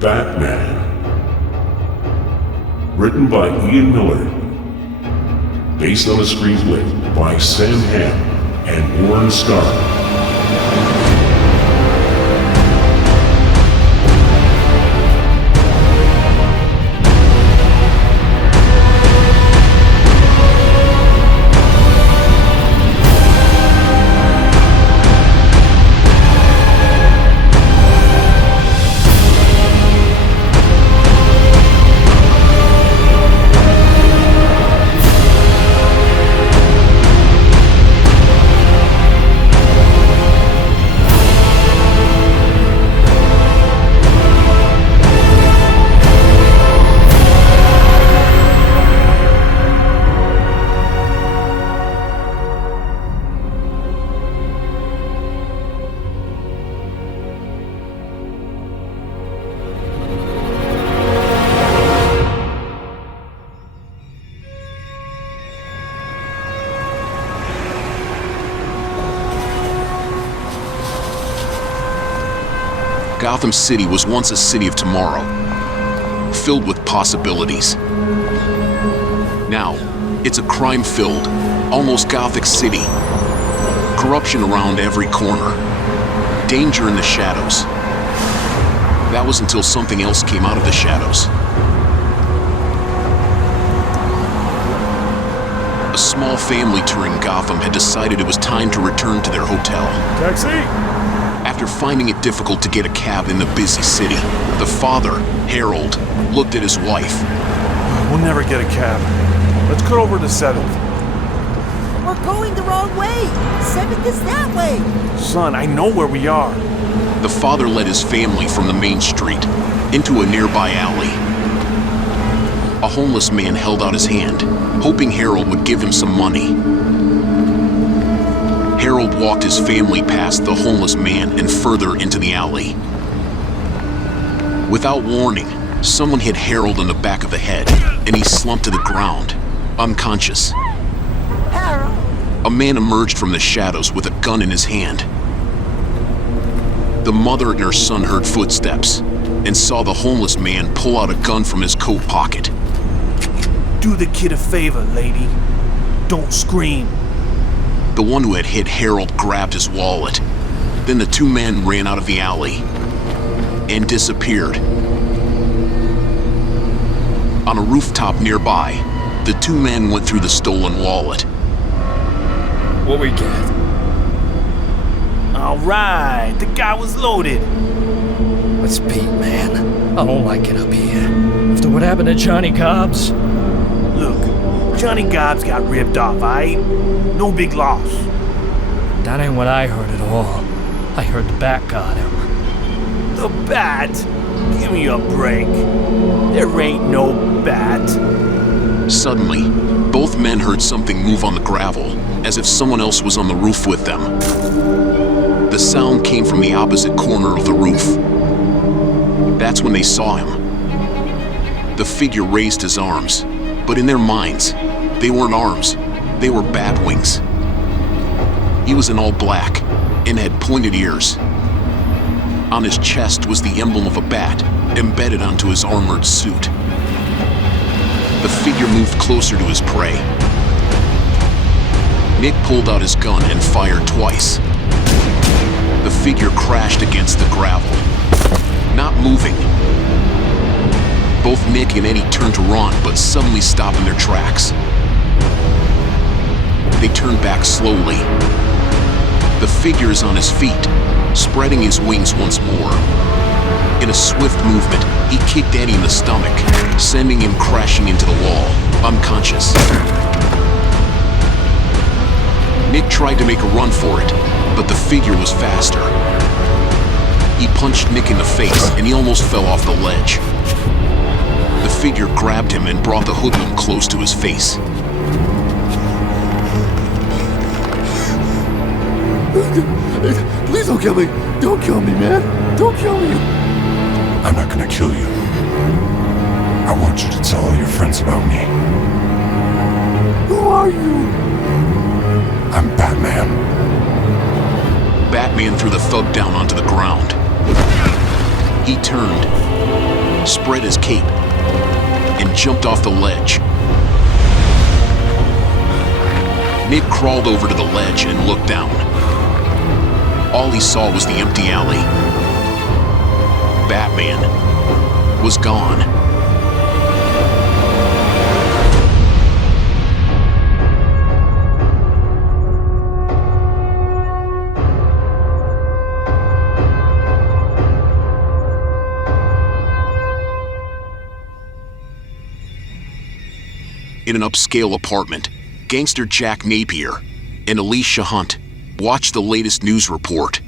Batman. Written by Ian Miller. Based on a screenplay by Sam Hamm and Warren Starr. Gotham City was once a city of tomorrow, filled with possibilities. Now, it's a crime-filled, almost Gothic city. Corruption around every corner. Danger in the shadows. That was until something else came out of the shadows. A small family touring Gotham had decided it was time to return to their hotel. Taxi! After finding it difficult to get a cab in the busy city, the father, Harold, looked at his wife. We'll never get a cab. Let's cut over to 7th. We're going the wrong way. 7th is that way. Son, I know where we are. The father led his family from the main street into a nearby alley. A homeless man held out his hand, hoping Harold would give him some money. Harold walked his family past the homeless man and further into the alley. Without warning, someone hit Harold in the back of the head, and he slumped to the ground, unconscious. Harold! A man emerged from the shadows with a gun in his hand. The mother and her son heard footsteps and saw the homeless man pull out a gun from his coat pocket. Do the kid a favor, lady. Don't scream. The one who had hit Harold grabbed his wallet. Then the two men ran out of the alley and disappeared. On a rooftop nearby, the two men went through the stolen wallet. What we get? All right, the guy was loaded. Let's Pete, man. I don't like it up here. After what happened to Johnny Cobbs? Look, Johnny Cobbs got ripped off, aight? No big loss. That ain't what I heard at all. I heard the Bat got him. The Bat? Give me a break. There ain't no Bat. Suddenly, both men heard something move on the gravel, as if someone else was on the roof with them. The sound came from the opposite corner of the roof. That's when they saw him. The figure raised his arms, but in their minds, they weren't arms, they were bat wings. He was in all black and had pointed ears. On his chest was the emblem of a bat embedded onto his armored suit. The figure moved closer to his prey. Nick pulled out his gun and fired twice. The figure crashed against the gravel, not moving. Both Nick and Eddie turned to run, but suddenly stopped in their tracks. They turned back slowly. The figure is on his feet, spreading his wings once more. In a swift movement, he kicked Eddie in the stomach, sending him crashing into the wall, unconscious. Nick tried to make a run for it, but the figure was faster. He punched Nick in the face, and he almost fell off the ledge. The figure grabbed him and brought the hoodlum close to his face. Please don't kill me. Don't kill me, man. Don't kill me. I'm not gonna kill you. I want you to tell all your friends about me. Who are you? I'm Batman. Batman threw the thug down onto the ground. He turned, spread his cape, and jumped off the ledge. Nick crawled over to the ledge and looked down. All he saw was the empty alley. Batman was gone. In an upscale apartment, gangster Jack Napier and Alicia Hunt watched the latest news report.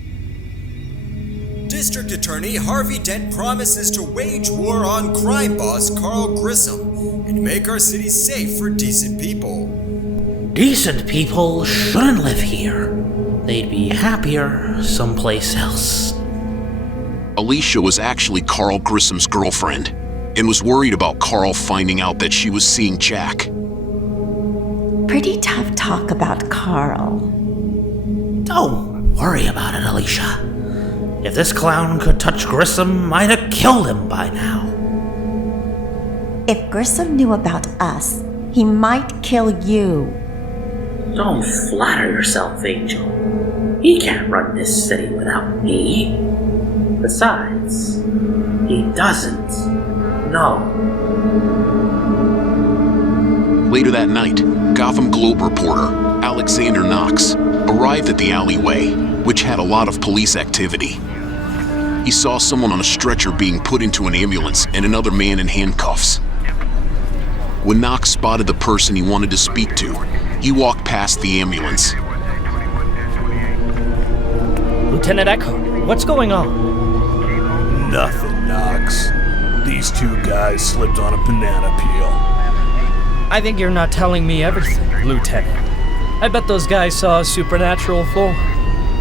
District Attorney Harvey Dent promises to wage war on crime boss Carl Grissom and make our city safe for decent people. Decent people shouldn't live here. They'd be happier someplace else. Alicia was actually Carl Grissom's girlfriend and was worried about Carl finding out that she was seeing Jack. Pretty tough talk about Carl. Don't worry about it, Alicia. If this clown could touch Grissom, I'd have killed him by now. If Grissom knew about us, he might kill you. Don't flatter yourself, Angel. He can't run this city without me. Besides, he doesn't know. Later that night, Gotham Globe reporter Alexander Knox arrived at the alleyway, which had a lot of police activity. He saw someone on a stretcher being put into an ambulance and another man in handcuffs. When Knox spotted the person he wanted to speak to, he walked past the ambulance. Lieutenant Eckhart, what's going on? Nothing, Knox. These two guys slipped on a banana peel. I think you're not telling me everything, Lieutenant. I bet those guys saw a supernatural form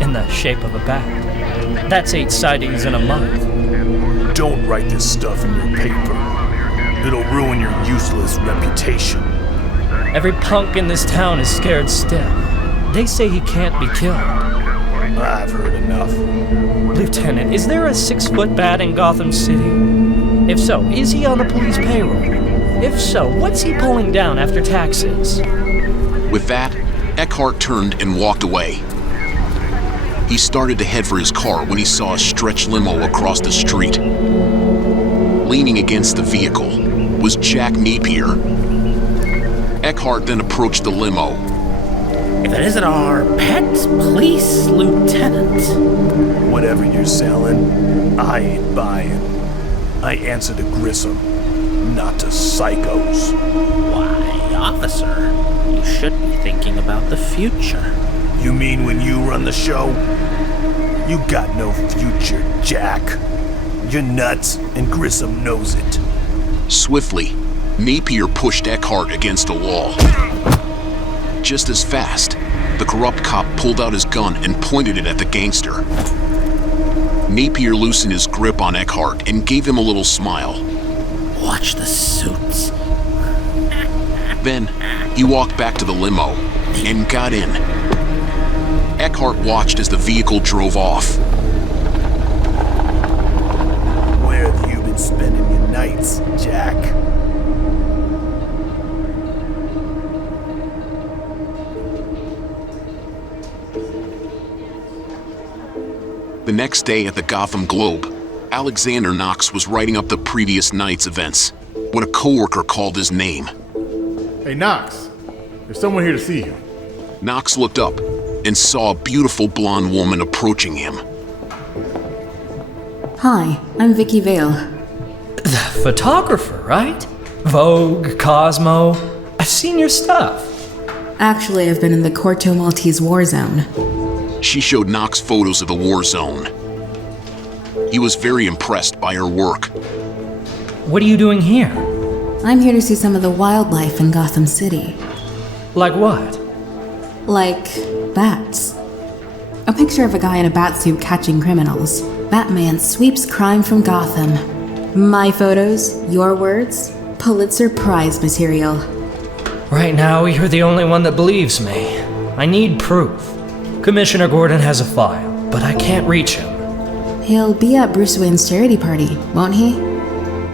in the shape of a bat. That's 8 sightings in a month. Don't write this stuff in your paper. It'll ruin your useless reputation. Every punk in this town is scared stiff. They say he can't be killed. I've heard enough. Lieutenant, is there a 6-foot bat in Gotham City? If so, is he on the police payroll? If so, what's he pulling down after taxes? With that, Eckhart turned and walked away. He started to head for his car when he saw a stretch limo across the street. Leaning against the vehicle was Jack Napier. Eckhart then approached the limo. If it isn't our pet police lieutenant. Whatever you're selling, I ain't buying. I answer to Grissom, not to psychos. Why, officer, you should be thinking about the future. You mean when you run the show? You got no future, Jack. You're nuts, and Grissom knows it. Swiftly, Napier pushed Eckhart against a wall. Just as fast, the corrupt cop pulled out his gun and pointed it at the gangster. Napier loosened his grip on Eckhart and gave him a little smile. Watch the suits. Then, he walked back to the limo and got in. Eckhart watched as the vehicle drove off. Where have you been spending your nights, Jack? The next day at the Gotham Globe, Alexander Knox was writing up the previous night's events when a coworker called his name. Hey, Knox. There's someone here to see you. Knox looked up and saw a beautiful blonde woman approaching him. Hi, I'm Vicki Vale. The photographer, right? Vogue, Cosmo. I've seen your stuff. Actually, I've been in the Corto Maltese war zone. She showed Knox photos of the war zone. He was very impressed by her work. What are you doing here? I'm here to see some of the wildlife in Gotham City. Like what? Like bats. A picture of a guy in a bat suit catching criminals. Batman sweeps crime from Gotham. My photos, your words, Pulitzer Prize material. Right now, you're the only one that believes me. I need proof. Commissioner Gordon has a file. but I can't reach him. He'll be at Bruce Wayne's charity party, won't he?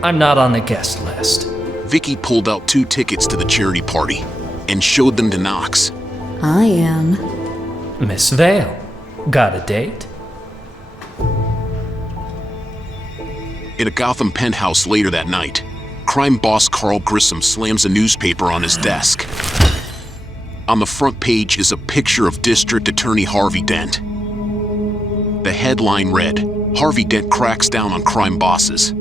I'm not on the guest list. Vicki pulled out 2 tickets to the charity party and showed them to Knox. I am. Miss Vale, got a date? In a Gotham penthouse later that night, crime boss Carl Grissom slams a newspaper on his desk. On the front page is a picture of District Attorney Harvey Dent. The headline read, "Harvey Dent cracks down on crime bosses."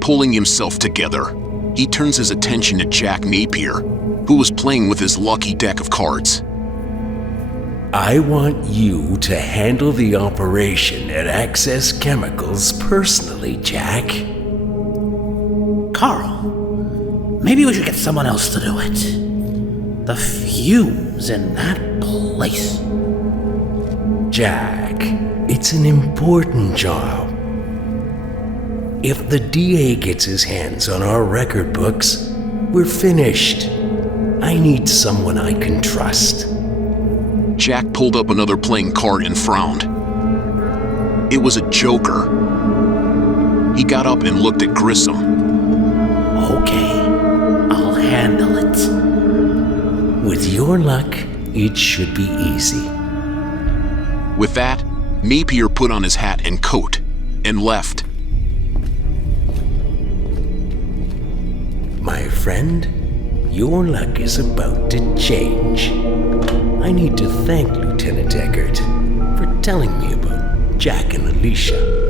Pulling himself together, he turns his attention to Jack Napier, who was playing with his lucky deck of cards. I want you to handle the operation at Access Chemicals personally, Jack. Carl, maybe we should get someone else to do it. The fumes in that place. Jack, it's an important job. If the DA gets his hands on our record books, we're finished. I need someone I can trust. Jack pulled up another playing card and frowned. It was a joker. He got up and looked at Grissom. Okay, I'll handle it. With your luck, it should be easy. With that, Napier put on his hat and coat and left. My friend, your luck is about to change. I need to thank Lieutenant Eckert for telling me about Jack and Alicia.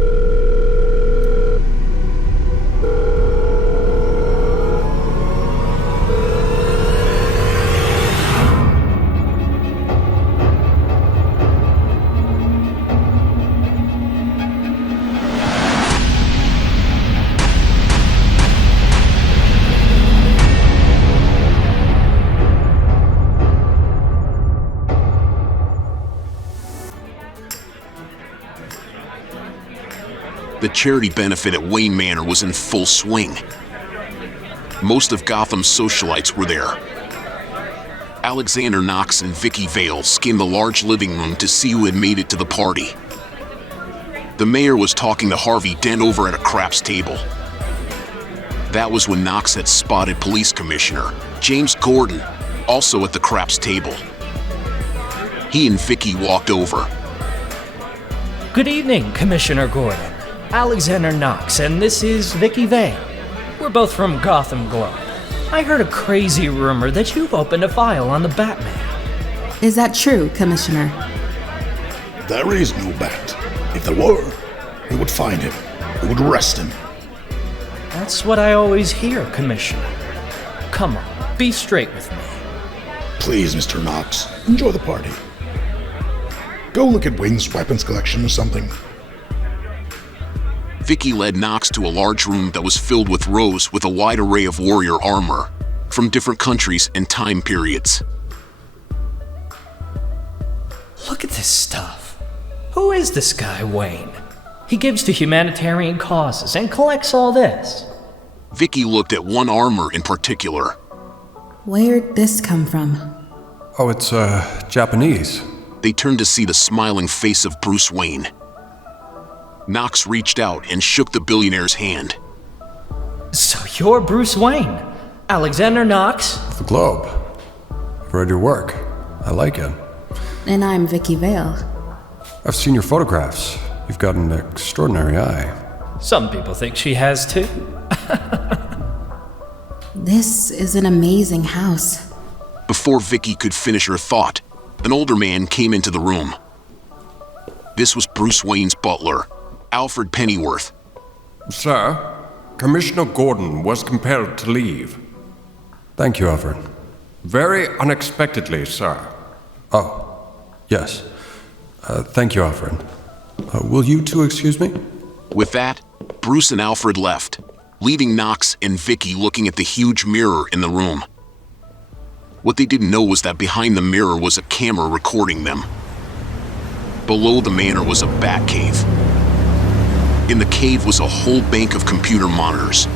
The charity benefit at Wayne Manor was in full swing. Most of Gotham's socialites were there. Alexander Knox and Vicki Vale skimmed the large living room to see who had made it to the party. The mayor was talking to Harvey Dent over at a craps table. That was when Knox had spotted Police Commissioner James Gordon, also at the craps table. He and Vicki walked over. Good evening, Commissioner Gordon. Alexander Knox, and this is Vicki Vale. We're both from Gotham Globe. I heard a crazy rumor that you've opened a file on the Batman. Is that true, Commissioner? There is no Bat. If there were, we would find him. We would arrest him. That's what I always hear, Commissioner. Come on, be straight with me. Please, Mr. Knox, enjoy the party. Go look at Wayne's weapons collection or something. Vicki led Knox to a large room that was filled with rows with a wide array of warrior armor from different countries and time periods. Look at this stuff. Who is this guy, Wayne? He gives to humanitarian causes and collects all this. Vicki looked at one armor in particular. Where'd this come from? Oh, it's, Japanese. They turned to see the smiling face of Bruce Wayne. Knox reached out and shook the billionaire's hand. So you're Bruce Wayne, Alexander Knox? The Globe. I've read your work. I like it. And I'm Vicki Vale. I've seen your photographs. You've got an extraordinary eye. Some people think she has too. This is an amazing house. Before Vicki could finish her thought, an older man came into the room. This was Bruce Wayne's butler, Alfred Pennyworth. Sir, Commissioner Gordon was compelled to leave. Thank you, Alfred. Very unexpectedly, sir. Oh, yes. Thank you, Alfred. Will you two excuse me? With that, Bruce and Alfred left, leaving Knox and Vicki looking at the huge mirror in the room. What they didn't know was that behind the mirror was a camera recording them. Below the manor was a bat cave. In the cave was a whole bank of computer monitors.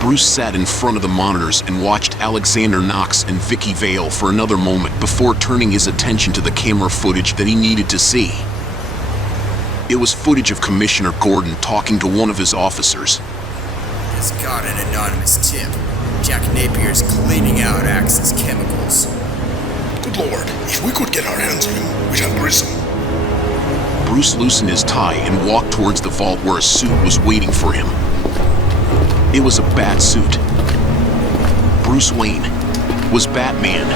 Bruce sat in front of the monitors and watched Alexander Knox and Vicki Vale for another moment before turning his attention to the camera footage that he needed to see. It was footage of Commissioner Gordon talking to one of his officers. Just got an anonymous tip. Jack Napier's cleaning out Axis chemicals. Good lord, if we could get our hands on him, we'd have Grissom. Bruce loosened his tie and walked towards the vault where a suit was waiting for him. It was a bat suit. Bruce Wayne was Batman.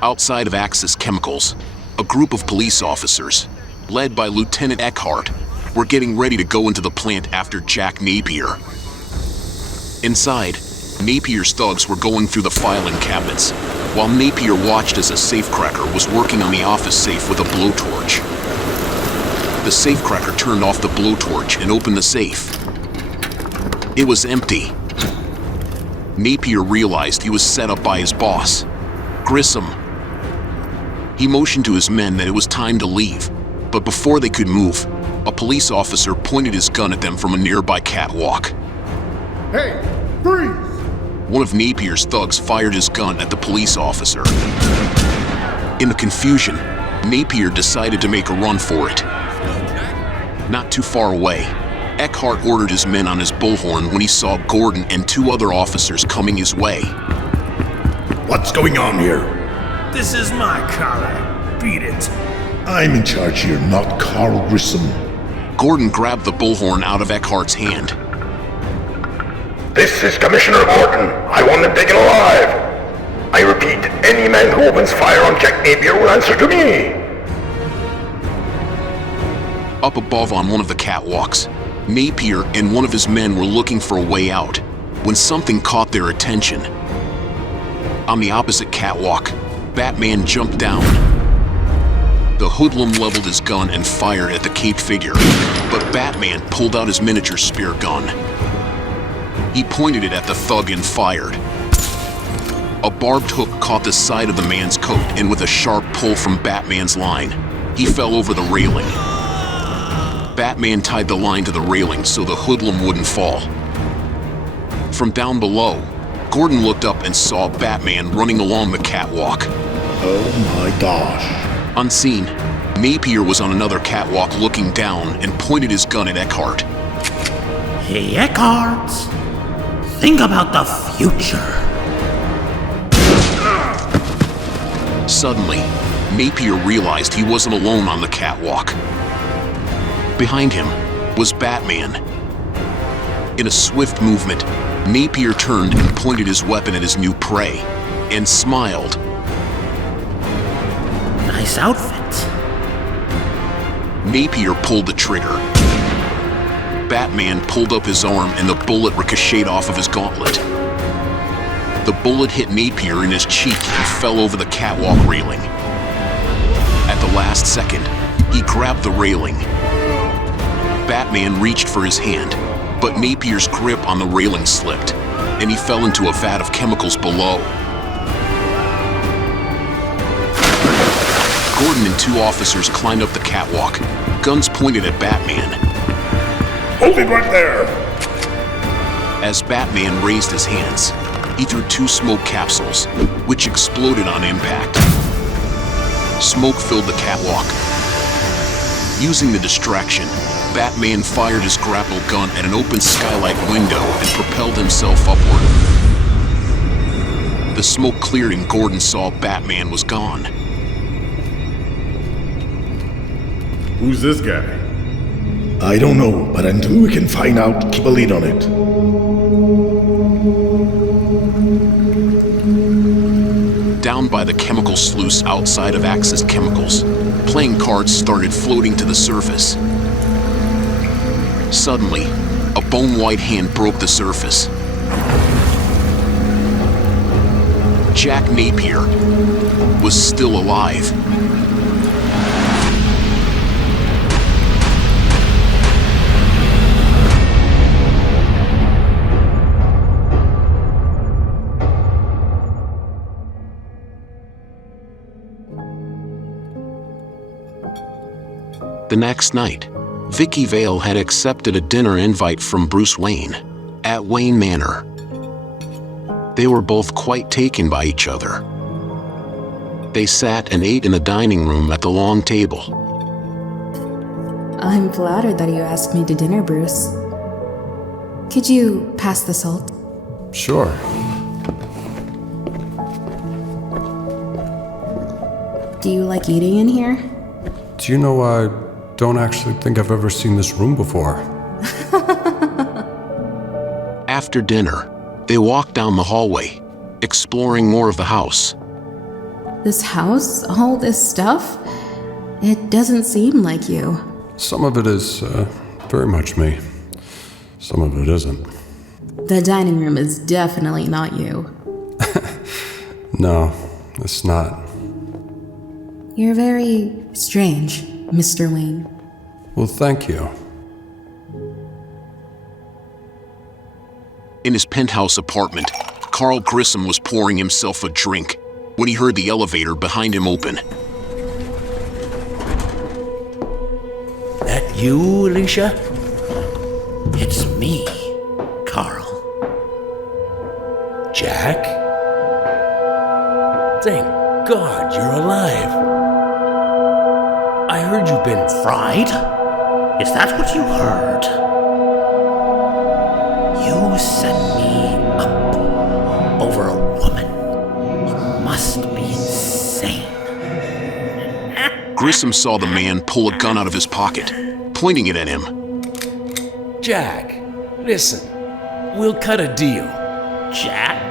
Outside of Axis Chemicals, a group of police officers, led by Lieutenant Eckhart, were getting ready to go into the plant after Jack Napier. Inside, Napier's thugs were going through the filing cabinets, while Napier watched as a safecracker was working on the office safe with a blowtorch. The safecracker turned off the blowtorch and opened the safe. It was empty. Napier realized he was set up by his boss, Grissom. He motioned to his men that it was time to leave, but before they could move, a police officer pointed his gun at them from a nearby catwalk. Hey, freeze! One of Napier's thugs fired his gun at the police officer. In the confusion, Napier decided to make a run for it. Not too far away, Eckhart ordered his men on his bullhorn when he saw Gordon and two other officers coming his way. What's going on here? This is my collar. Beat it. I'm in charge here, not Carl Grissom. Gordon grabbed the bullhorn out of Eckhart's hand. This is Commissioner Gordon. I want him taken alive. I repeat, any man who opens fire on Jack Napier will answer to me. Up above on one of the catwalks, Napier and one of his men were looking for a way out when something caught their attention. On the opposite catwalk, Batman jumped down. The hoodlum leveled his gun and fired at the caped figure, but Batman pulled out his miniature spear gun. He pointed it at the thug and fired. A barbed hook caught the side of the man's coat, and with a sharp pull from Batman's line, he fell over the railing. Batman tied the line to the railing so the hoodlum wouldn't fall. From down below, Gordon looked up and saw Batman running along the catwalk. Oh my gosh. Unseen, Napier was on another catwalk looking down and pointed his gun at Eckhart. Hey, Eckhart! Think about the future. Suddenly, Napier realized he wasn't alone on the catwalk. Behind him was Batman. In a swift movement, Napier turned and pointed his weapon at his new prey, and smiled. Nice outfit. Napier pulled the trigger. Batman pulled up his arm and the bullet ricocheted off of his gauntlet. The bullet hit Napier in his cheek and fell over the catwalk railing. At the last second, he grabbed the railing. Batman reached for his hand, but Napier's grip on the railing slipped, and he fell into a vat of chemicals below. Gordon and two officers climbed up the catwalk, guns pointed at Batman. Hold it right there! As Batman raised his hands, he threw two smoke capsules, which exploded on impact. Smoke filled the catwalk. Using the distraction, Batman fired his grapple gun at an open skylight window and propelled himself upward. The smoke cleared and Gordon saw Batman was gone. Who's this guy? I don't know, but until we can find out, keep a lead on it. Down by the chemical sluice outside of Axis Chemicals, playing cards started floating to the surface. Suddenly, a bone-white hand broke the surface. Jack Napier was still alive. The next night, Vicki Vale had accepted a dinner invite from Bruce Wayne at Wayne Manor. They were both quite taken by each other. They sat and ate in the dining room at the long table. I'm flattered that you asked me to dinner, Bruce. Could you pass the salt? Sure. Do you like eating in here? Do you know, I don't actually think I've ever seen this room before. After dinner, they walked down the hallway, exploring more of the house. This house? All this stuff? It doesn't seem like you. Some of it is very much me. Some of it isn't. The dining room is definitely not you. No, it's not. You're very strange, Mr. Wayne. Well, thank you. In his penthouse apartment, Carl Grissom was pouring himself a drink when he heard the elevator behind him open. That you, Alicia? It's me, Carl. Jack? Thank God you're alive. I heard you've been fried. Is that what you heard? You set me up over a woman. You must be insane. Grissom saw the man pull a gun out of his pocket, pointing it at him. Jack, listen. We'll cut a deal. Jack?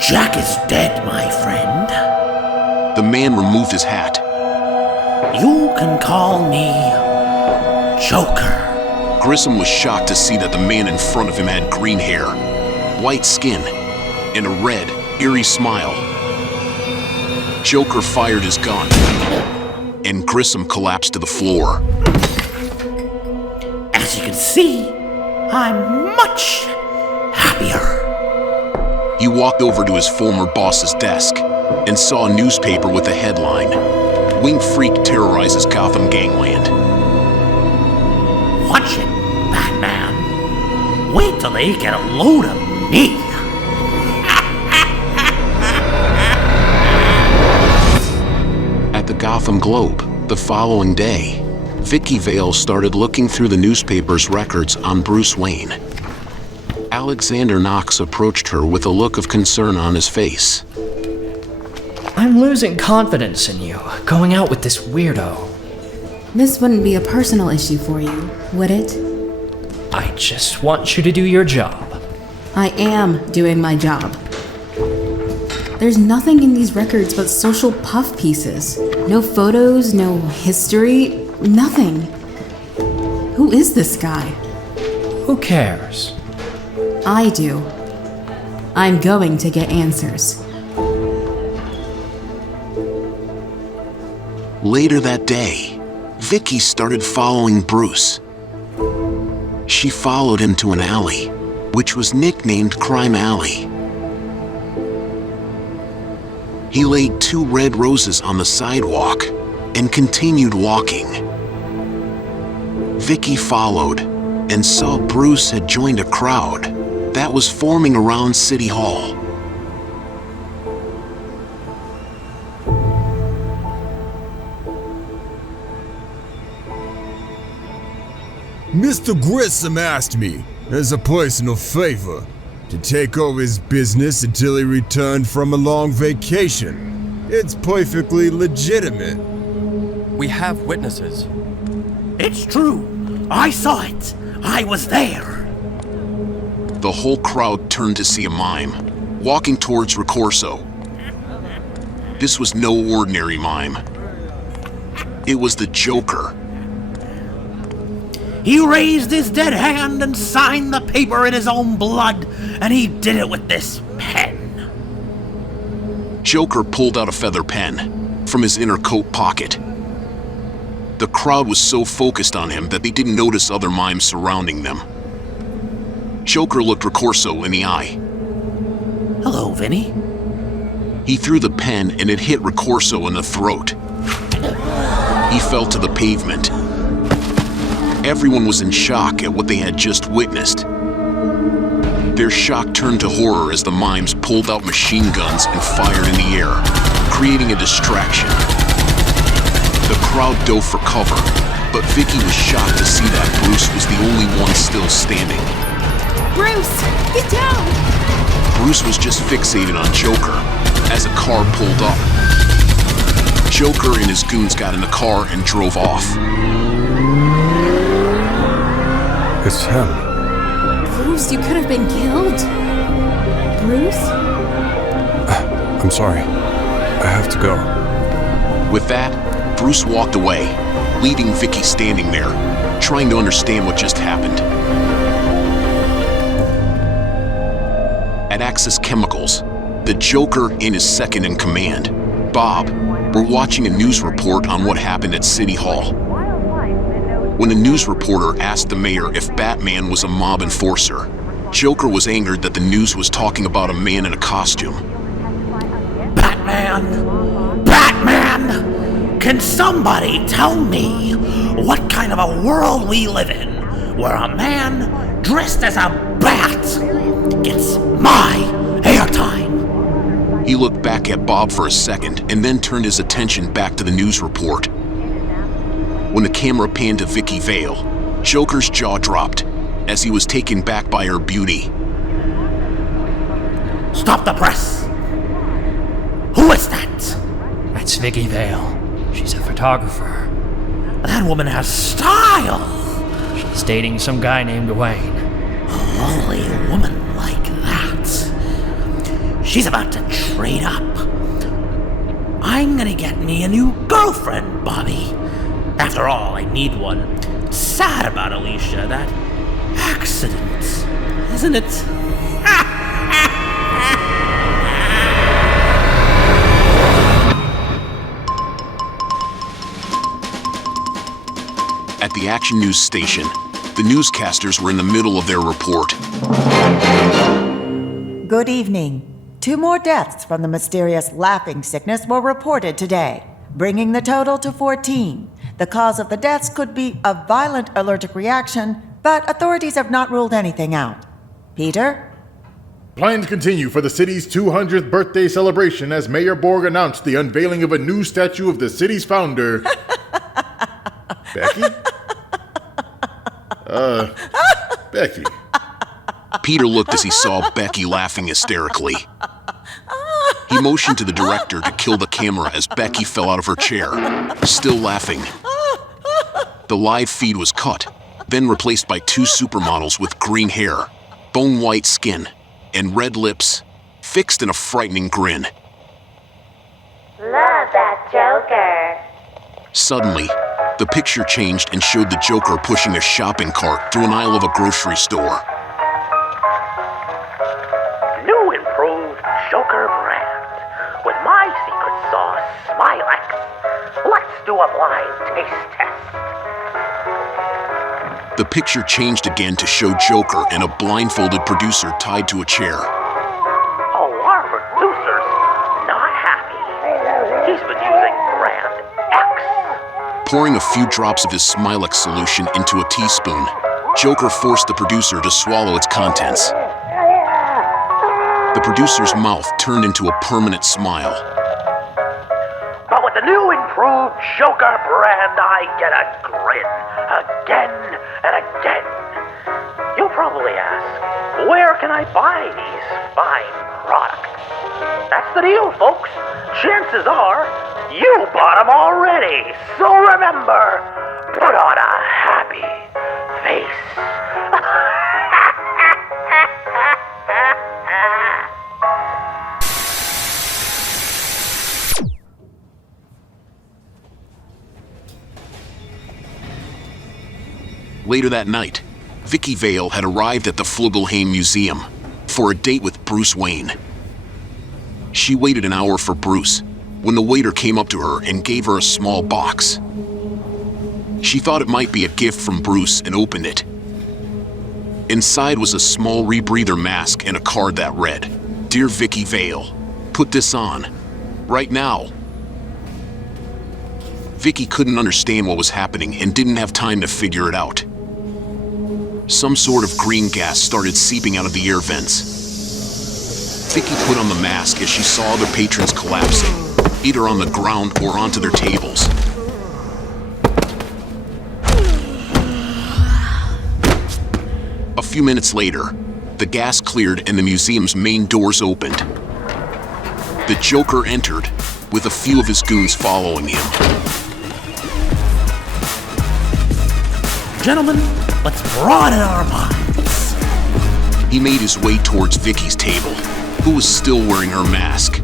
Jack is dead, my friend. The man removed his hat. You can call me Joker. Grissom was shocked to see that the man in front of him had green hair, white skin, and a red, eerie smile. Joker fired his gun, and Grissom collapsed to the floor. As you can see, I'm much happier. He walked over to his former boss's desk and saw a newspaper with a headline, "Winged Freak Terrorizes Gotham Gangland." Watch it, Batman. Wait till they get a load of me. At the Gotham Globe, the following day, Vicki Vale started looking through the newspaper's records on Bruce Wayne. Alexander Knox approached her with a look of concern on his face. I'm losing confidence in you, going out with this weirdo. This wouldn't be a personal issue for you, would it? I just want you to do your job. I am doing my job. There's nothing in these records but social puff pieces. No photos, no history, nothing. Who is this guy? Who cares? I do. I'm going to get answers. Later that day, Vicki started following Bruce. She followed him to an alley, which was nicknamed Crime Alley. He laid 2 red roses on the sidewalk and continued walking. Vicki followed and saw Bruce had joined a crowd that was forming around City Hall. Mr. Grissom asked me, as a personal favor, to take over his business until he returned from a long vacation. It's perfectly legitimate. We have witnesses. It's true. I saw it. I was there. The whole crowd turned to see a mime, walking towards Ricorso. This was no ordinary mime. It was the Joker. He raised his dead hand and signed the paper in his own blood, and he did it with this pen. Joker pulled out a feather pen from his inner coat pocket. The crowd was so focused on him that they didn't notice other mimes surrounding them. Joker looked Ricorso in the eye. Hello, Vinny. He threw the pen and it hit Ricorso in the throat. he fell to the pavement. Everyone was in shock at what they had just witnessed. Their shock turned to horror as the mimes pulled out machine guns and fired in the air, creating a distraction. The crowd dove for cover, but Vicki was shocked to see that Bruce was the only one still standing. Bruce, get down! Bruce was just fixated on Joker as a car pulled up. Joker and his goons got in the car and drove off. It's him. Bruce, you could have been killed. Bruce? I'm sorry. I have to go. With that, Bruce walked away, leaving Vicki standing there, trying to understand what just happened. At Axis Chemicals, the Joker and his second in command, Bob, were watching a news report on what happened at City Hall. When a news reporter asked the mayor if Batman was a mob enforcer, Joker was angered that the news was talking about a man in a costume. Batman! Batman! Can somebody tell me what kind of a world we live in where a man dressed as a bat gets my airtime? He looked back at Bob for a second and then turned his attention back to the news report. When the camera panned to Vicki Vale, Joker's jaw dropped as he was taken back by her beauty. Stop the press! Who is that? That's Vicki Vale. She's a photographer. That woman has style! She's dating some guy named Wayne. A lovely woman like that. She's about to trade up. I'm gonna get me a new girlfriend, Bobby. After all, I need one. It's sad about Alicia, that accident, isn't it? At the Action News station, the newscasters were in the middle of their report. Good evening. 2 more deaths from the mysterious laughing sickness were reported today, bringing the total to 14. The cause of the deaths could be a violent allergic reaction, but authorities have not ruled anything out. Peter? Plans continue for the city's 200th birthday celebration as Mayor Borg announced the unveiling of a new statue of the city's founder. Becky? Becky. Peter looked as he saw Becky laughing hysterically. He motioned to the director to kill the camera as Becky fell out of her chair, still laughing. The live feed was cut, then replaced by 2 supermodels with green hair, bone-white skin, and red lips, fixed in a frightening grin. Love that Joker. Suddenly, the picture changed and showed the Joker pushing a shopping cart through an aisle of a grocery store. New improved Joker brand with my secret sauce, Smilex. Let's do a blind taste test. The picture changed again to show Joker and a blindfolded producer tied to a chair. Oh, our producer's not happy. He's been using brand X. Pouring a few drops of his Smilex solution into a teaspoon, Joker forced the producer to swallow its contents. The producer's mouth turned into a permanent smile. But with the new improved Joker brand, I get a grin again and again. You'll probably ask, where can I buy these fine products? That's the deal, folks. Chances are you bought them already. So remember, put on a happy face. Later that night, Vicki Vale had arrived at the Flugelheim Museum for a date with Bruce Wayne. She waited an hour for Bruce when the waiter came up to her and gave her a small box. She thought it might be a gift from Bruce and opened it. Inside was a small rebreather mask and a card that read, "Dear Vicki Vale, put this on, right now." Vicki couldn't understand what was happening and didn't have time to figure it out. Some sort of green gas started seeping out of the air vents. Vicki put on the mask as she saw other patrons collapsing, either on the ground or onto their tables. A few minutes later, the gas cleared and the museum's main doors opened. The Joker entered, with a few of his goons following him. Gentlemen, let's broaden our minds. He made his way towards Vicki's table, who was still wearing her mask.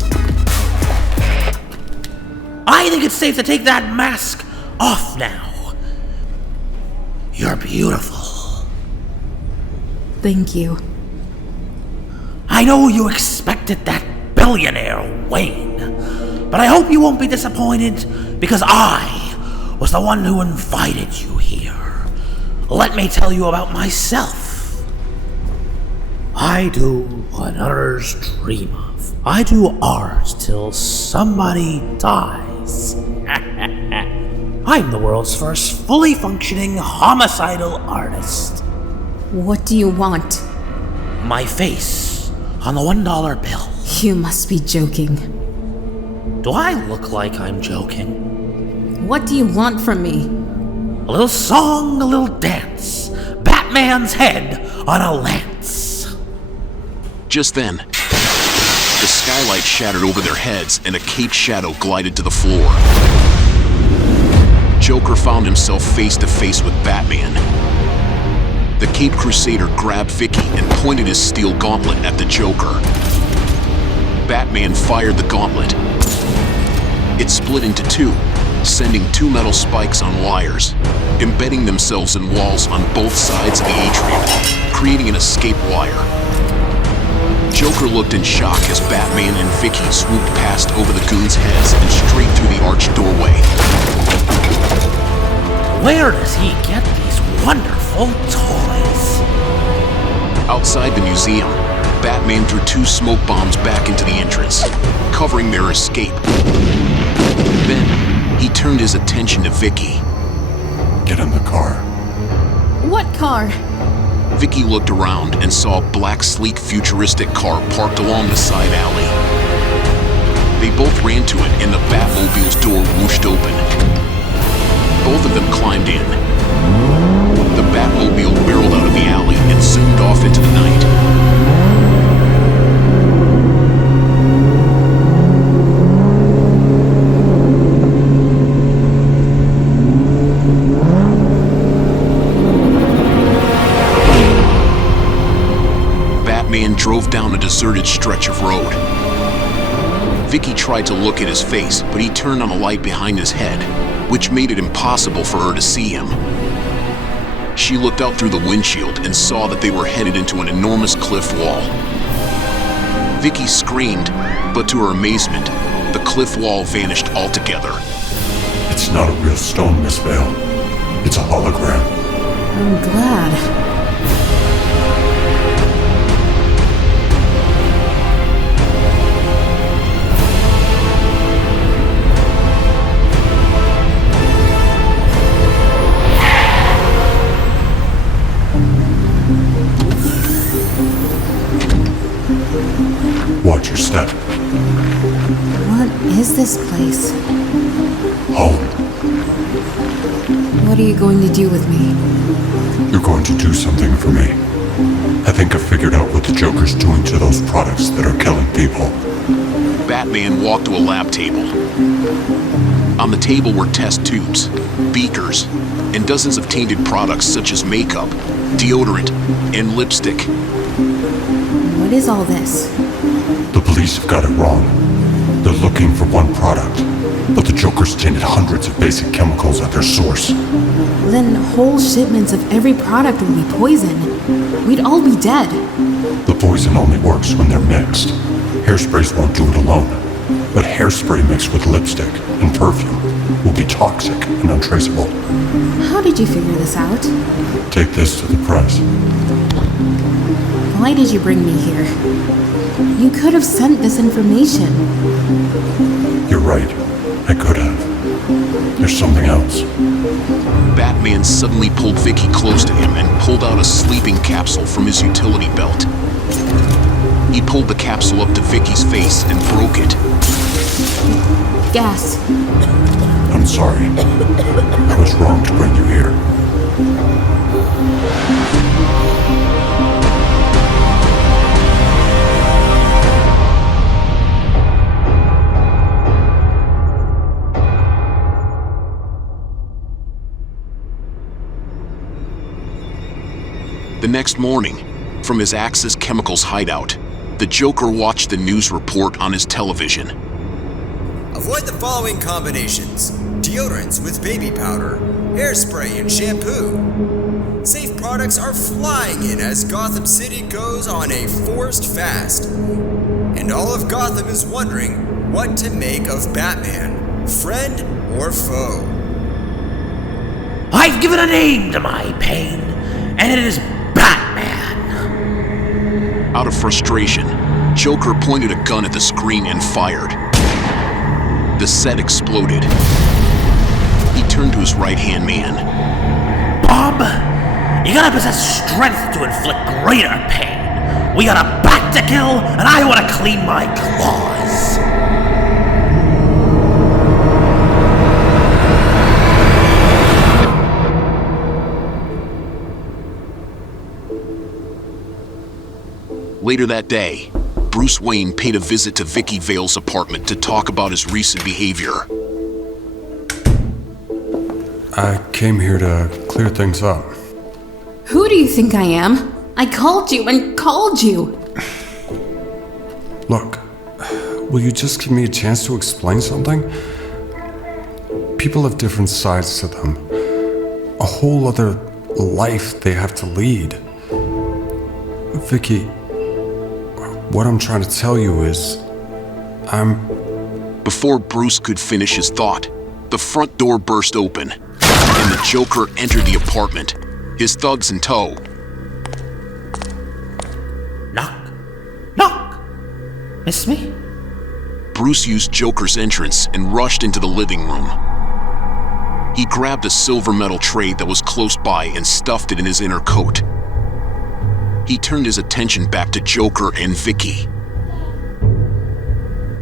I think it's safe to take that mask off now. You're beautiful. Thank you. I know you expected that billionaire Wayne, but I hope you won't be disappointed because I was the one who invited you here. Let me tell you about myself. I do what others dream of. I do art till somebody dies. I'm the world's first fully functioning homicidal artist. What do you want? My face on the $1 bill. You must be joking. Do I look like I'm joking? What do you want from me? A little song, a little dance. Batman's head on a lance. Just then, the skylight shattered over their heads and a caped shadow glided to the floor. Joker found himself face to face with Batman. The Caped Crusader grabbed Vicki and pointed his steel gauntlet at the Joker. Batman fired the gauntlet. It split into two, sending two metal spikes on wires, embedding themselves in walls on both sides of the atrium, creating an escape wire. Joker looked in shock as Batman and Vicki swooped past over the goons' heads and straight through the arched doorway. Where does he get these wonderful toys? Outside the museum, Batman threw two smoke bombs back into the entrance, covering their escape. Then, he turned his attention to Vicki. Get in the car. What car? Vicki looked around and saw a black, sleek, futuristic car parked along the side alley. They both ran to it and the Batmobile's door whooshed open. Both of them climbed in. The Batmobile barreled out of the alley and zoomed off into the night. Batman drove down a deserted stretch of road. Vicki tried to look at his face, but he turned on a light behind his head, which made it impossible for her to see him. She looked out through the windshield and saw that they were headed into an enormous cliff wall. Vicki screamed, but to her amazement, the cliff wall vanished altogether. It's not a real stone, Miss Vale. It's a hologram. I'm glad. Watch your step. What is this place? Home. What are you going to do with me? You're going to do something for me. I think I figured out what the Joker's doing to those products that are killing people. Batman walked to a lab table. On the table were test tubes, beakers, and dozens of tainted products such as makeup, deodorant, and lipstick. What is all this? The police have got it wrong. They're looking for one product, but the Joker's tainted hundreds of basic chemicals at their source. Then whole shipments of every product would be poison. We'd all be dead. The poison only works when they're mixed. Hairsprays won't do it alone, but hairspray mixed with lipstick and perfume will be toxic and untraceable. How did you figure this out? Take this to the press. Why did you bring me here? You could have sent this information. You're right. I could have. There's something else. Batman suddenly pulled Vicki close to him and pulled out a sleeping capsule from his utility belt. He pulled the capsule up to Vicki's face and broke it. Gas. I'm sorry. I was wrong to bring you here. The next morning, from his Axis Chemicals hideout, the Joker watched the news report on his television. Avoid the following combinations: deodorants with baby powder, hairspray, and shampoo. Safe products are flying in as Gotham City goes on a forced fast. And all of Gotham is wondering what to make of Batman, friend or foe. I've given a name to my pain, and it is Batman. Out of frustration, Joker pointed a gun at the screen and fired. The set exploded. He turned to his right-hand man. Bob, you gotta possess strength to inflict greater pain. We got a bat to kill, and I want to clean my claws. Later that day, Bruce Wayne paid a visit to Vicki Vale's apartment to talk about his recent behavior. I came here to clear things up. Who do you think I am? I called you and called you. Look, will you just give me a chance to explain something? People have different sides to them. A whole other life they have to lead. Vicki, what I'm trying to tell you is, Before Bruce could finish his thought, the front door burst open, and the Joker entered the apartment, his thugs in tow. Knock! Miss me? Bruce used Joker's entrance and rushed into the living room. He grabbed a silver metal tray that was close by and stuffed it in his inner coat. He turned his attention back to Joker and Vicki.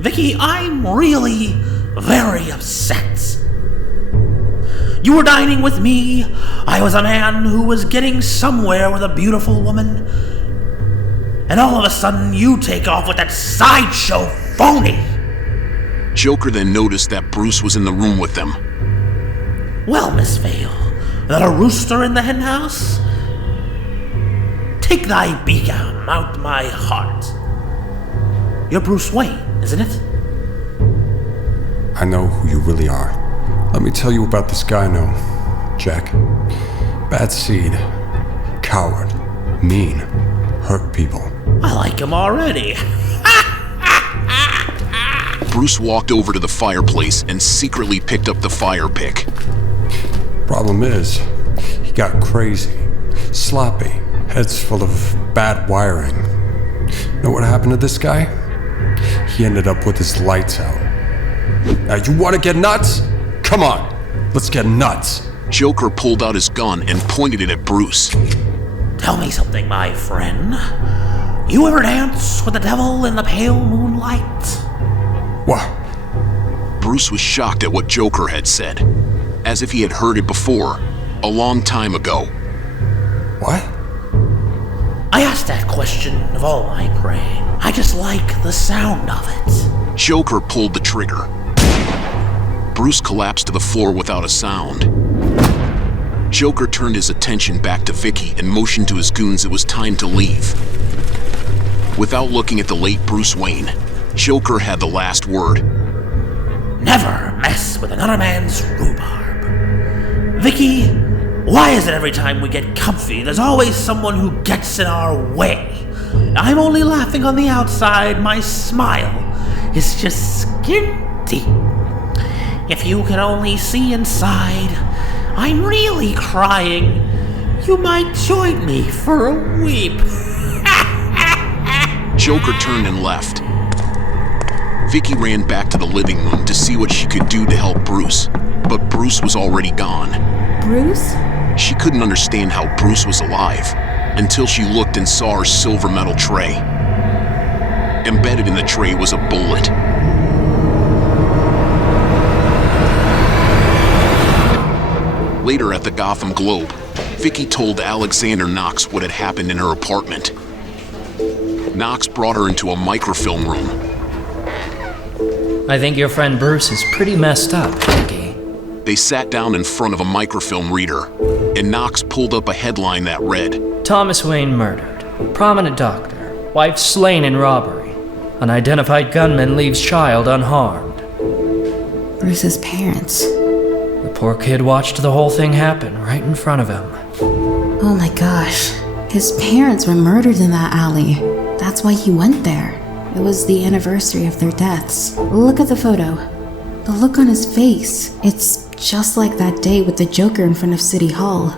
Vicki, I'm really very upset. You were dining with me. I was a man who was getting somewhere with a beautiful woman. And all of a sudden, you take off with that sideshow phony. Joker then noticed that Bruce was in the room with them. Well, Miss Vale, that a rooster in the henhouse? Take thy beacon out my heart. You're Bruce Wayne, isn't it? I know who you really are. Let me tell you about this guy I know, Jack. Bad seed, coward, mean, hurt people. I like him already. Bruce walked over to the fireplace and secretly picked up the fire pick. Problem is, he got crazy, sloppy, heads full of bad wiring. Know what happened to this guy? He ended up with his lights out. Now you want to get nuts? Come on, let's get nuts. Joker pulled out his gun and pointed it at Bruce. Tell me something, my friend. You ever dance with the devil in the pale moonlight? What? Bruce was shocked at what Joker had said, as if he had heard it before, a long time ago. What? I asked that question of all my prey. I just like the sound of it. Joker pulled the trigger. Bruce collapsed to the floor without a sound. Joker turned his attention back to Vicki and motioned to his goons it was time to leave. Without looking at the late Bruce Wayne, Joker had the last word. Never mess with another man's rhubarb. Vicki, why is it every time we get comfy, there's always someone who gets in our way? I'm only laughing on the outside, my smile is just skin deep. If you could only see inside, I'm really crying. You might join me for a weep. Joker turned and left. Vicki ran back to the living room to see what she could do to help Bruce. but Bruce was already gone. Bruce? She couldn't understand how Bruce was alive until she looked and saw her silver metal tray. Embedded in the tray was a bullet. Later at the Gotham Globe, Vicki told Alexander Knox what had happened in her apartment. Knox brought her into a microfilm room. I think your friend Bruce is pretty messed up, Vicki. They sat down in front of a microfilm reader, and Knox pulled up a headline that read, Thomas Wayne murdered. Prominent doctor. Wife slain in robbery. Unidentified gunman leaves child unharmed. Bruce's parents. The poor kid watched the whole thing happen right in front of him. Oh my gosh. His parents were murdered in that alley. That's why he went there. It was the anniversary of their deaths. Look at the photo. The look on his face. It's just like that day with the Joker in front of City Hall.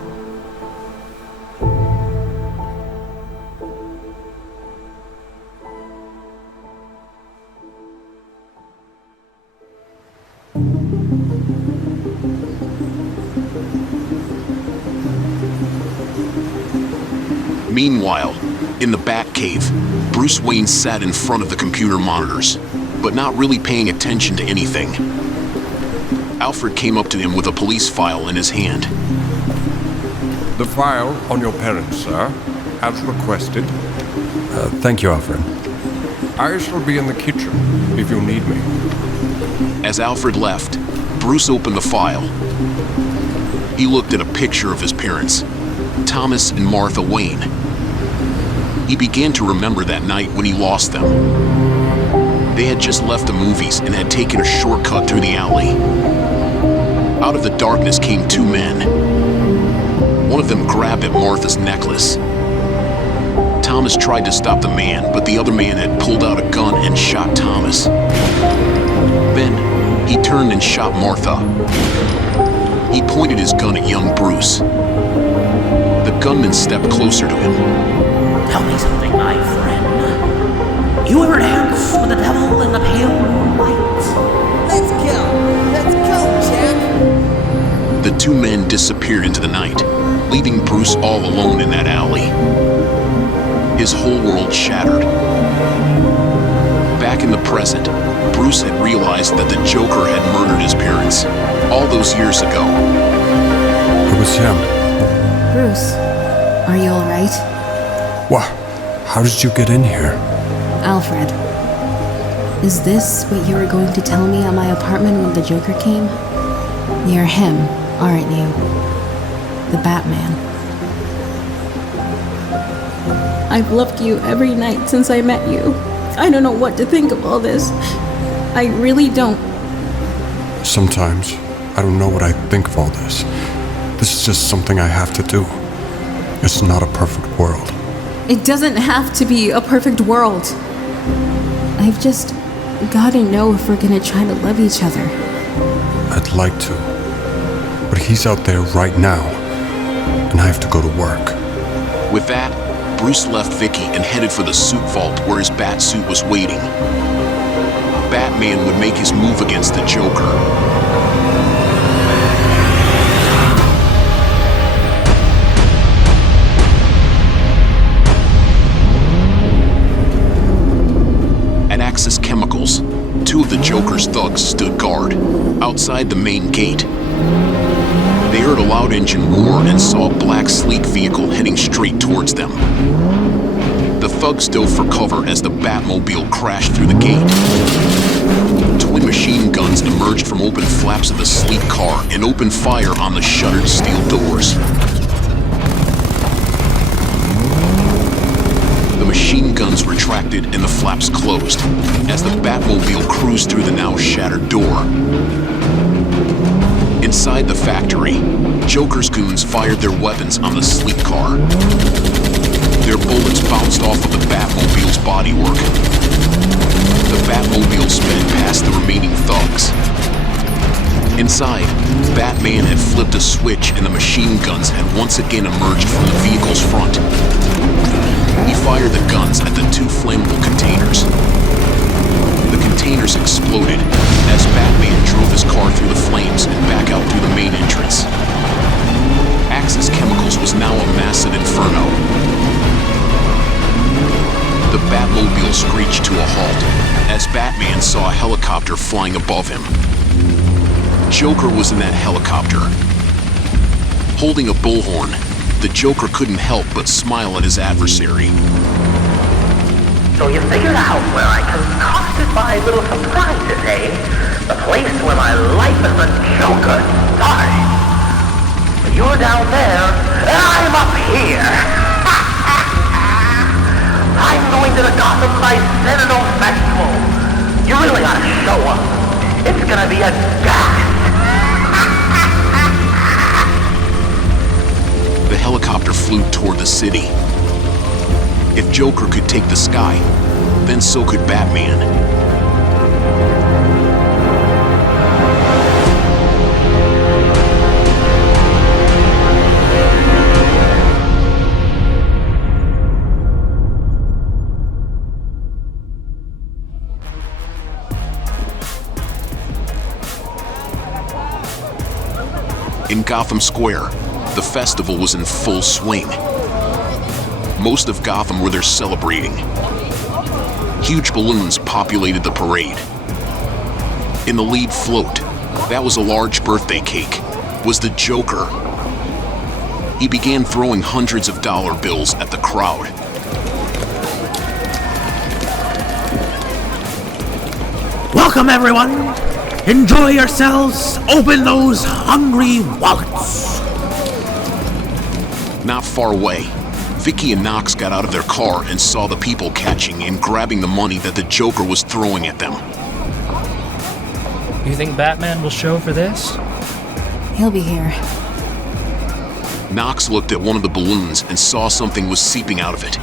Meanwhile, in the Batcave, Bruce Wayne sat in front of the computer monitors, but not really paying attention to anything. Alfred came up to him with a police file in his hand. The file on your parents, sir, as requested. Thank you, Alfred. I shall be in the kitchen if you need me. As Alfred left, Bruce opened the file. He looked at a picture of his parents, Thomas and Martha Wayne. He began to remember that night when he lost them. They had just left the movies and had taken a shortcut through the alley. Out of the darkness came two men. One of them grabbed at Martha's necklace. Thomas tried to stop the man, but the other man had pulled out a gun and shot Thomas. Then, he turned and shot Martha. He pointed his gun at young Bruce. The gunman stepped closer to him. Tell me something, my friend. You ever dance with the devil in the pale moonlight? Let's go, Jack. The two men disappeared into the night, leaving Bruce all alone in that alley. His whole world shattered. Back in the present, Bruce had realized that the Joker had murdered his parents all those years ago. It was him. Bruce, are you alright? What? How did you get in here? Alfred, is this what you were going to tell me at my apartment when the Joker came? You're him, aren't you? The Batman. I've loved you every night since I met you. I don't know what to think of all this. I really don't. Sometimes, I don't know what I think of all this. This is just something I have to do. It's not a perfect world. It doesn't have to be a perfect world. I've just gotta know if we're gonna try to love each other. I'd like to. But he's out there right now, and I have to go to work. With that, Bruce left Vicki and headed for the suit vault where his bat suit was waiting. Batman would make his move against the Joker. At Axis Chemicals, two of the Joker's thugs stood guard outside the main gate. They heard a loud engine roar and saw a black sleek vehicle heading straight towards them. The thugs dove for cover as the Batmobile crashed through the gate. Twin machine guns emerged from open flaps of the sleek car and opened fire on the shuttered steel doors. The machine guns retracted and the flaps closed as the Batmobile cruised through the now shattered door. Inside the factory, Joker's goons fired their weapons on the sleek car. Their bullets bounced off of the Batmobile's bodywork. The Batmobile sped past the remaining thugs. Inside, Batman had flipped a switch and the machine guns had once again emerged from the vehicle's front. He fired the guns at the two flammable containers. The containers exploded as Batman drove his car through the flames and back out through the main entrance. Axis Chemicals was now a massive inferno. The Batmobile screeched to a halt as Batman saw a helicopter flying above him. Joker was in that helicopter. Holding a bullhorn, the Joker couldn't help but smile at his adversary. So you figured out where I concocted my little surprises, eh? The place where my life as a Joker started. But you're down there, and I'm up here. I'm going to the Gotham Bicentennial Festival. You really ought to show up. It's gonna be a gas. The helicopter flew toward the city. If Joker could take the sky, then so could Batman. In Gotham Square, the festival was in full swing. Most of Gotham were there celebrating. Huge balloons populated the parade. In the lead float, that was a large birthday cake, was the Joker. He began throwing hundreds of dollar bills at the crowd. Welcome, everyone! Enjoy yourselves! Open those hungry wallets! Not far away, Vicki and Knox got out of their car and saw the people catching and grabbing the money that the Joker was throwing at them. You think Batman will show for this? He'll be here. Knox looked at one of the balloons and saw something was seeping out of it.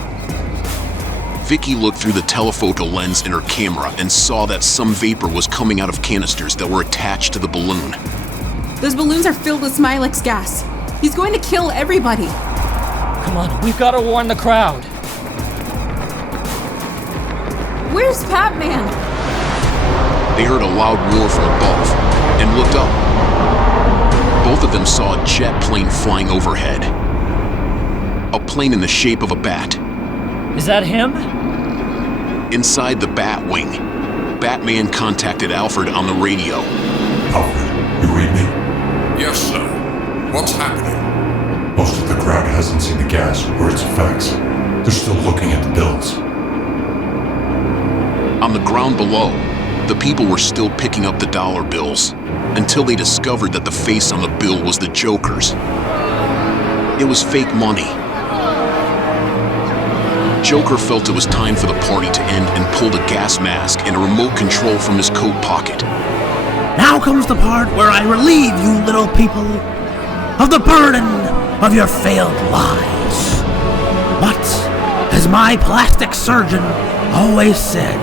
Vicki looked through the telephoto lens in her camera and saw that some vapor was coming out of canisters that were attached to the balloon. Those balloons are filled with Smilex gas. He's going to kill everybody. Come on, we've got to warn the crowd. Where's Batman? They heard a loud roar from above and looked up. Both of them saw a jet plane flying overhead. A plane in the shape of a bat. Is that him? Inside the Batwing, Batman contacted Alfred on the radio. Alfred, you read me? Yes, sir. What's happening? Most of the crowd hasn't seen the gas or its effects. They're still looking at the bills. On the ground below, the people were still picking up the dollar bills until they discovered that the face on the bill was the Joker's. It was fake money. Joker felt it was time for the party to end and pulled a gas mask and a remote control from his coat pocket. Now comes the part where I relieve you little people of the burden of your failed lives. But, as my plastic surgeon always said,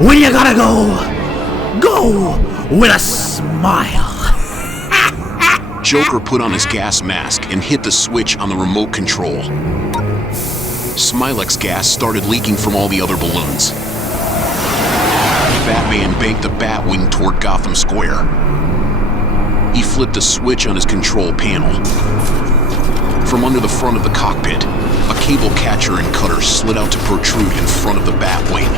when you gotta go with a smile. Joker put on his gas mask and hit the switch on the remote control. Smilex gas started leaking from all the other balloons. Batman banked the Batwing toward Gotham Square. He flipped a switch on his control panel. From under the front of the cockpit, a cable catcher and cutter slid out to protrude in front of the Batwing.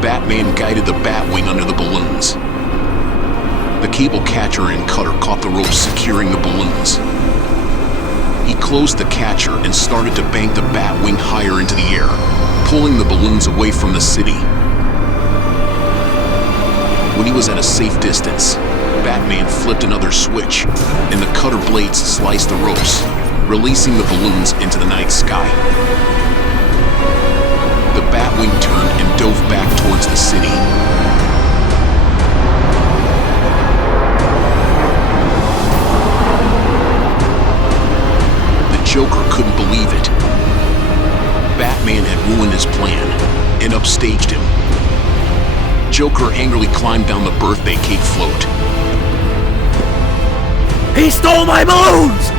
Batman guided the Batwing under the balloons. The cable catcher and cutter caught the ropes securing the balloons. He closed the catcher and started to bank the Batwing higher into the air, pulling the balloons away from the city. When he was at a safe distance, Batman flipped another switch, and the cutter blades sliced the ropes, releasing the balloons into the night sky. The Batwing turned and dove back towards the city. Joker couldn't believe it. Batman had ruined his plan and upstaged him. Joker angrily climbed down the birthday cake float. He stole my balloons!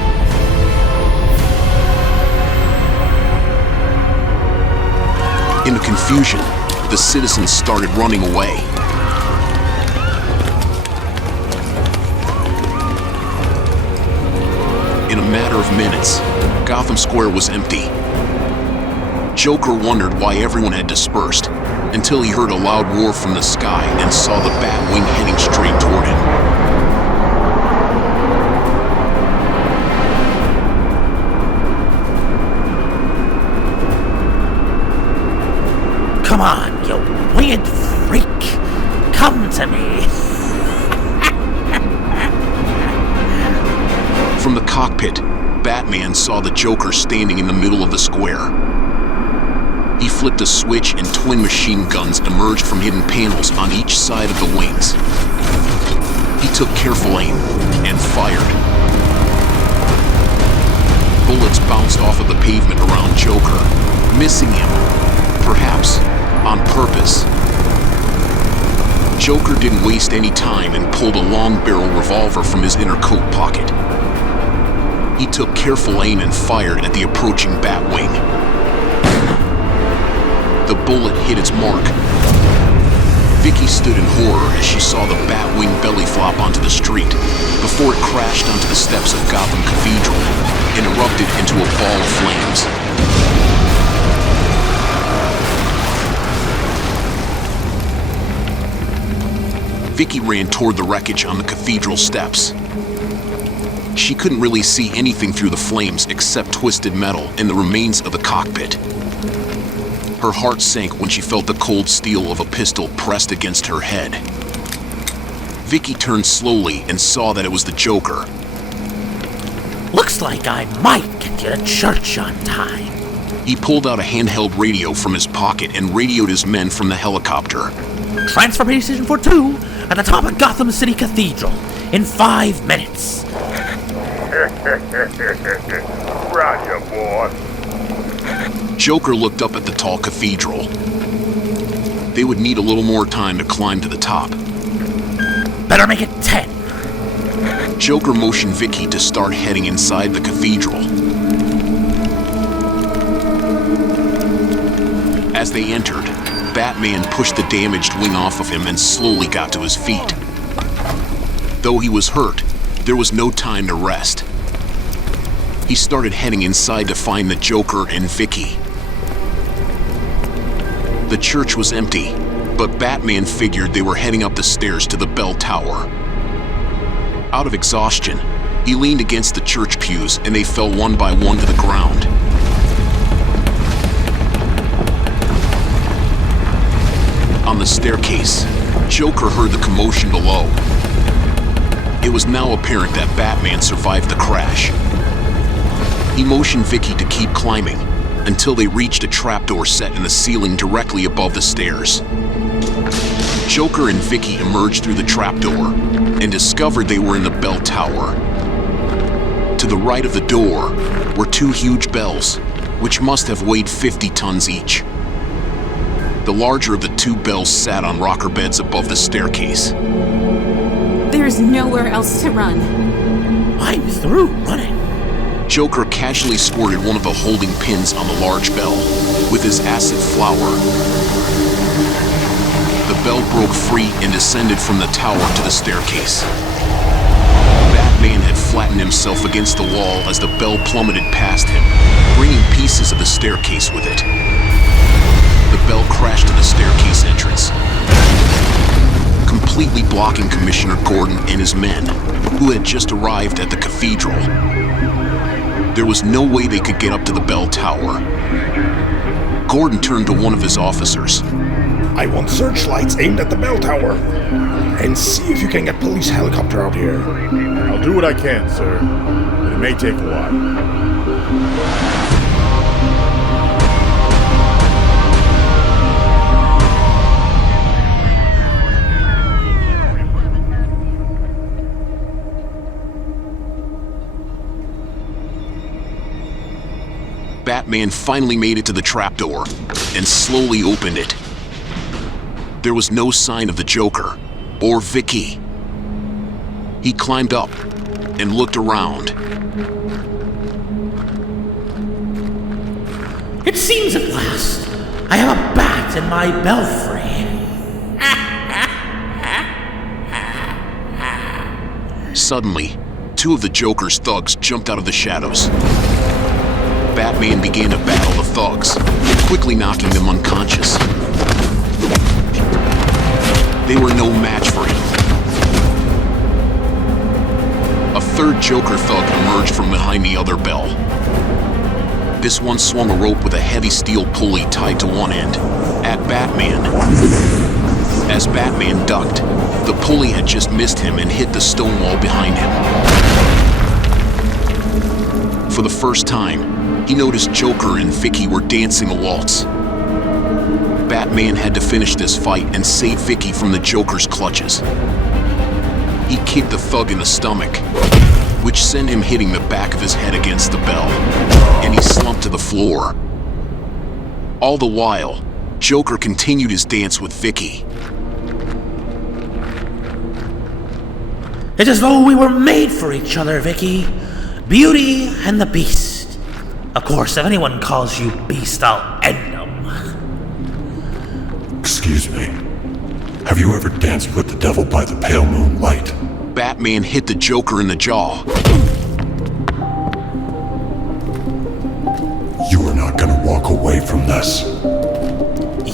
In the confusion, the citizens started running away. In a matter of minutes, Gotham Square was empty. Joker wondered why everyone had dispersed, until he heard a loud roar from the sky and saw the Batwing heading straight toward him. Come on, you winged freak! Come to me! From the cockpit, Batman saw the Joker standing in the middle of the square. He flipped a switch and twin machine guns emerged from hidden panels on each side of the wings. He took careful aim and fired. Bullets bounced off of the pavement around Joker, missing him, perhaps on purpose. Joker didn't waste any time and pulled a long-barrel revolver from his inner coat pocket. He took careful aim and fired at the approaching Batwing. The bullet hit its mark. Vicki stood in horror as she saw the Batwing belly flop onto the street before it crashed onto the steps of Gotham Cathedral and erupted into a ball of flames. Vicki ran toward the wreckage on the cathedral steps. She couldn't really see anything through the flames except twisted metal and the remains of the cockpit. Her heart sank when she felt the cold steel of a pistol pressed against her head. Vicki turned slowly and saw that it was the Joker. Looks like I might get you to church on time. He pulled out a handheld radio from his pocket and radioed his men from the helicopter. Transformation for 2 at the top of Gotham City Cathedral in 5 minutes. Roger, boy. Joker looked up at the tall cathedral. They would need a little more time to climb to the top. Better make it 10. Joker motioned Vicki to start heading inside the cathedral. As they entered, Batman pushed the damaged wing off of him and slowly got to his feet. Though he was hurt, there was no time to rest. He started heading inside to find the Joker and Vicki. The church was empty, but Batman figured they were heading up the stairs to the bell tower. Out of exhaustion, he leaned against the church pews and they fell one by one to the ground. On the staircase, Joker heard the commotion below. It was now apparent that Batman survived the crash. He motioned Vicki to keep climbing until they reached a trapdoor set in the ceiling directly above the stairs. Joker and Vicki emerged through the trapdoor and discovered they were in the bell tower. To the right of the door were 2 huge bells, which must have weighed 50 tons each. The larger of the 2 bells sat on rocker beds above the staircase. There's nowhere else to run. I'm through running. Joker casually squirted one of the holding pins on the large bell with his acid flower. The bell broke free and descended from the tower to the staircase. Batman had flattened himself against the wall as the bell plummeted past him, bringing pieces of the staircase with it. The bell crashed to the staircase entrance, completely blocking Commissioner Gordon and his men, who had just arrived at the cathedral. There was no way they could get up to the bell tower. Gordon turned to one of his officers. I want searchlights aimed at the bell tower. And see if you can get police helicopter out here. I'll do what I can, sir, but it may take a while. Batman finally made it to the trapdoor and slowly opened it. There was no sign of the Joker or Vicki. He climbed up and looked around. It seems at last I have a bat night in my belfry. Suddenly, two of the Joker's thugs jumped out of the shadows. Batman began to battle the thugs, quickly knocking them unconscious. They were no match for him. A third Joker thug emerged from behind the other bell. This one swung a rope with a heavy steel pulley tied to one end at Batman. As Batman ducked, the pulley had just missed him and hit the stone wall behind him. For the first time, he noticed Joker and Vicki were dancing a waltz. Batman had to finish this fight and save Vicki from the Joker's clutches. He kicked the thug in the stomach, which sent him hitting the back of his head against the bell, and he slumped to the floor. All the while, Joker continued his dance with Vicki. It's as though we were made for each other, Vicki. Beauty and the Beast. Of course, if anyone calls you Beast, I'll end them. Excuse me. Have you ever danced with the devil by the pale moonlight? Batman hit the Joker in the jaw. You are not gonna walk away from this.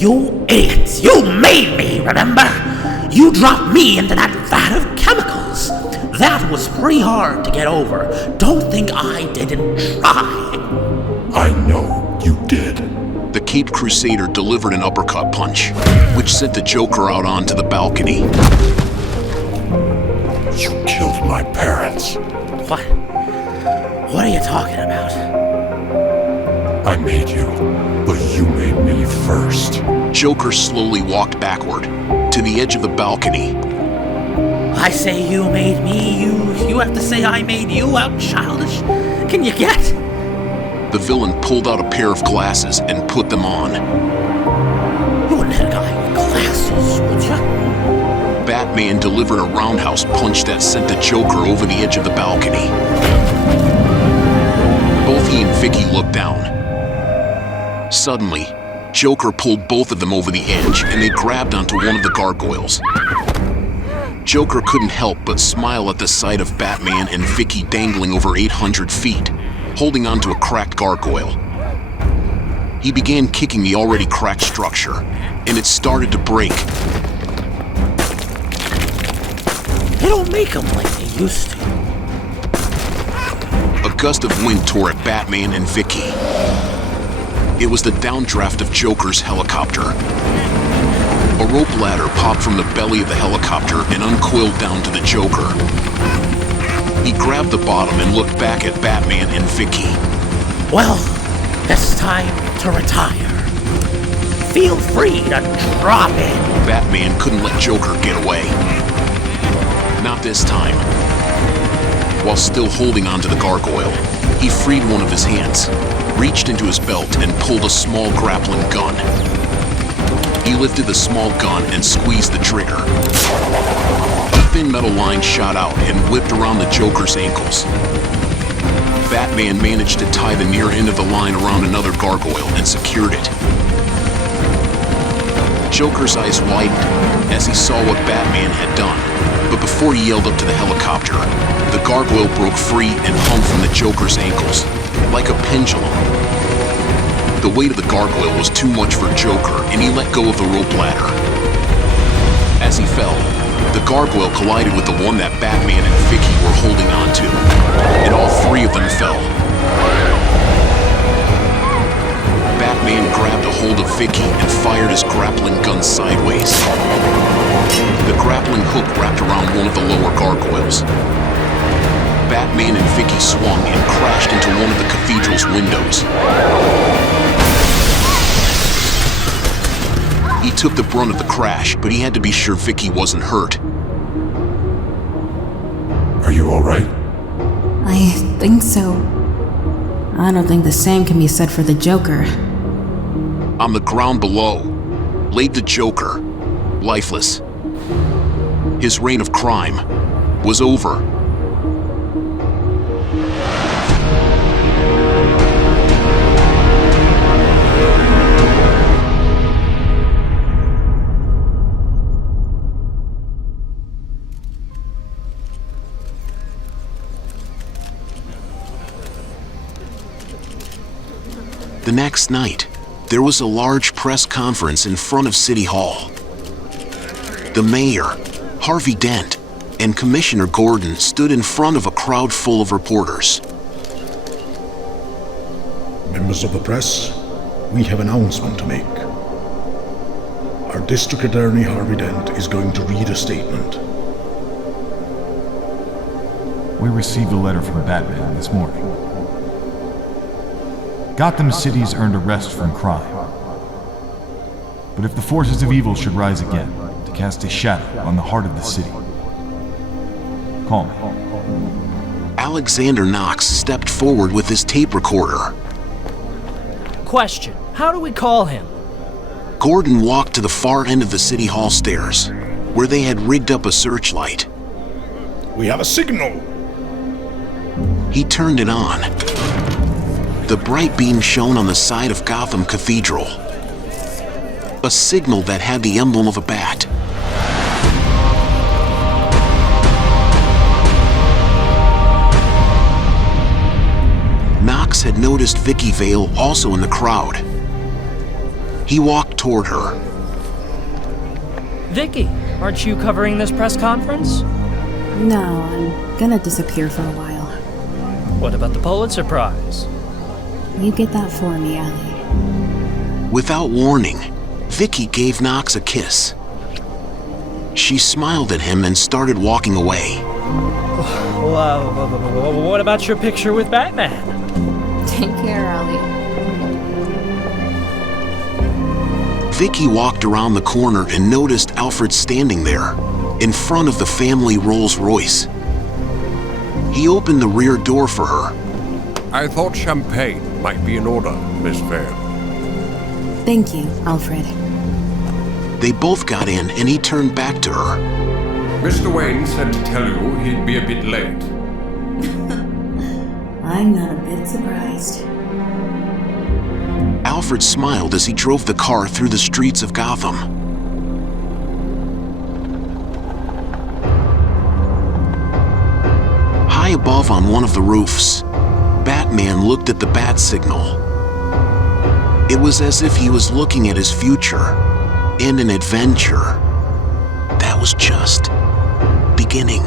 You idiots! You made me, remember? You dropped me into that vat of chemicals. That was pretty hard to get over. Don't think I didn't try. I know you did. The Caped Crusader delivered an uppercut punch, which sent the Joker out onto the balcony. You killed my parents. What? What are you talking about? I made you, but you made me first. Joker slowly walked backward to the edge of the balcony. I say you made me, you have to say I made you. How childish can you get? The villain pulled out a pair of glasses and put them on. You wouldn't hit a guy with glasses, would you? Batman delivered a roundhouse punch that sent the Joker over the edge of the balcony. Both he and Vicki looked down. Suddenly, Joker pulled both of them over the edge and they grabbed onto one of the gargoyles. Joker couldn't help but smile at the sight of Batman and Vicki dangling over 800 feet, holding onto a cracked gargoyle. He began kicking the already cracked structure, and it started to break. They don't make them like they used to. A gust of wind tore at Batman and Vicki. It was the downdraft of Joker's helicopter. A rope ladder popped from the belly of the helicopter and uncoiled down to the Joker. He grabbed the bottom and looked back at Batman and Vicki. Well, it's time to retire. Feel free to drop it. Batman couldn't let Joker get away. Not this time. While still holding onto the gargoyle, he freed one of his hands, reached into his belt and pulled a small grappling gun. He lifted the small gun and squeezed the trigger. A thin metal line shot out and whipped around the Joker's ankles. Batman managed to tie the near end of the line around another gargoyle and secured it. Joker's eyes widened as he saw what Batman had done, but before he yelled up to the helicopter, the gargoyle broke free and hung from the Joker's ankles, like a pendulum. The weight of the gargoyle was too much for Joker, and he let go of the rope ladder. As he fell, the gargoyle collided with the one that Batman and Vicki were holding onto, and all three of them fell. Batman grabbed a hold of Vicki and fired his grappling gun sideways. The grappling hook wrapped around one of the lower gargoyles. Batman and Vicki swung and crashed into one of the cathedral's windows. He took the brunt of the crash, but he had to be sure Vicki wasn't hurt. Are you alright? I think so. I don't think the same can be said for the Joker. On the ground below laid the Joker, lifeless. His reign of crime was over. The next night, there was a large press conference in front of City Hall. The mayor, Harvey Dent, and Commissioner Gordon stood in front of a crowd full of reporters. Members of the press, we have an announcement to make. Our district attorney, Harvey Dent, is going to read a statement. We received a letter from Batman this morning. Gotham City's earned a rest from crime. But if the forces of evil should rise again to cast a shadow on the heart of the city, call me. Alexander Knox stepped forward with his tape recorder. Question: how do we call him? Gordon walked to the far end of the City Hall stairs, where they had rigged up a searchlight. We have a signal! He turned it on. The bright beam shone on the side of Gotham Cathedral. A signal that had the emblem of a bat. Knox had noticed Vicki Vale also in the crowd. He walked toward her. Vicki, aren't you covering this press conference? No, I'm gonna disappear for a while. What about the Pulitzer Prize? You get that for me, Allie. Without warning, Vicki gave Knox a kiss. She smiled at him and started walking away. What about your picture with Batman? Take care, Allie. Vicki walked around the corner and noticed Alfred standing there, in front of the family Rolls-Royce. He opened the rear door for her. I thought champagne might be in order, Miss Vale. Thank you, Alfred. They both got in and he turned back to her. Mr. Wayne said to tell you he'd be a bit late. I'm not a bit surprised. Alfred smiled as he drove the car through the streets of Gotham. High above on one of the roofs, Batman looked at the bat signal. It was as if he was looking at his future and an adventure that was just beginning.